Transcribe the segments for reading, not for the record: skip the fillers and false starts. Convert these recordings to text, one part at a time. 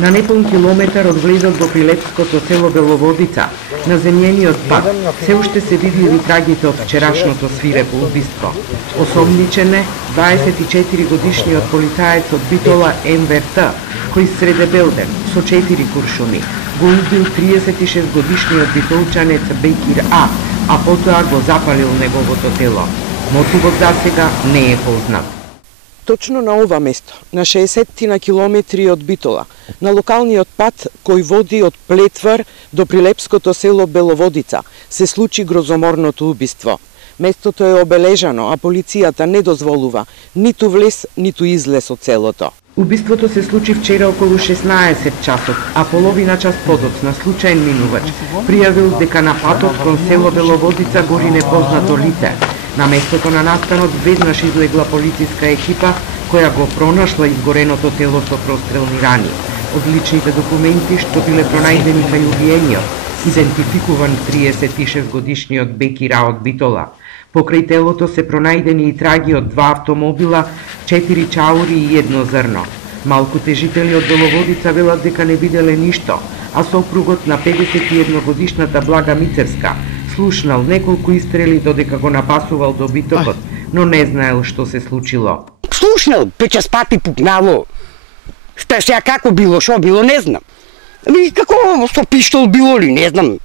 На непон километар од влезот во прилепското село Беловодица, на земјениот пат, се уште се видливи трагите од вчерашното свирепо убиство. Осомничен е 24 годишниот полицаец од Битола МВТ, кој среде белден со 4 куршуми го убил 36 годишниот битолчанец Бекир а потоа го запалил неговото тело. Мотивот засега не е познат. Точно на ова место, на 60 на километри од Битола, на локалниот пат кој води од Плетвар до прилепското село Беловодица, се случи грозоморното убиство. Местото е обележано, а полицијата не дозволува ниту влез, ниту излез од селото. Убиството се случи вчера околу 16 часот, а половина час подоцна случаен минувач пријавил дека на патот кон село Беловодица гори непознато лице. На местото на настанот веднаш излегла полициска екипа која го пронашла изгореното тело со прострелни рани. Од личните документи што биле пронајдени кај убиениот, идентификуван 36 годишниот Бекира од Битола. Покрај телото се пронајдени и траги од 2 автомобила, 4 чаури и 1 зрно. Малкуте жители од Беловодица велат дека не виделе ништо, а сопругот на 51 годишната Блага Мицевска слушнал неколку истрели додека го напасувал добитокот, но не знаел што се случило. Слушнал, 5 пати пукнало. Што сега како било, шо било, не знам. Ами како со пиштол било ли, не знам.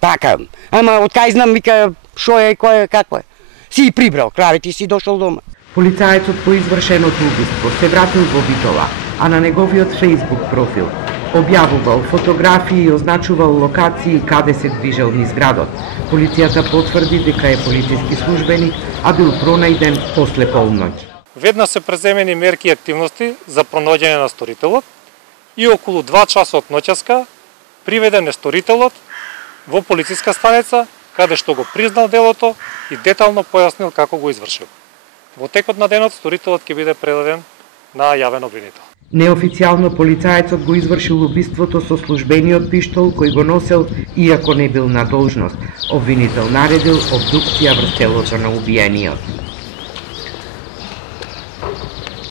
Така, ама од кај знам, вика, шо е, кој е, како е. Си прибрал кравите и си дошол дома. Полицаецот по извршеното убиство се вратил во Битола, а на неговиот Facebook профил објавувал фотографии и означувал локации каде се движел низ градот. Полицијата потврди дека е полициски службеник, а бил пронајден после полноќ. Веднаш се преземени мерки и активности за пронаѓање на сторителот и околу 2 часа од ноќеска приведен е сторителот во полициска станица, каде што го признал делото и детално појаснил како го извршил. Во текот на денот сторителот ќе биде предаден на јавен обвинител. Неофицијално полицаецот го извршил убиството со службениот пиштол кој го носел иако не бил на должност. Обвинител наредил обдукција врз телото на убиениот.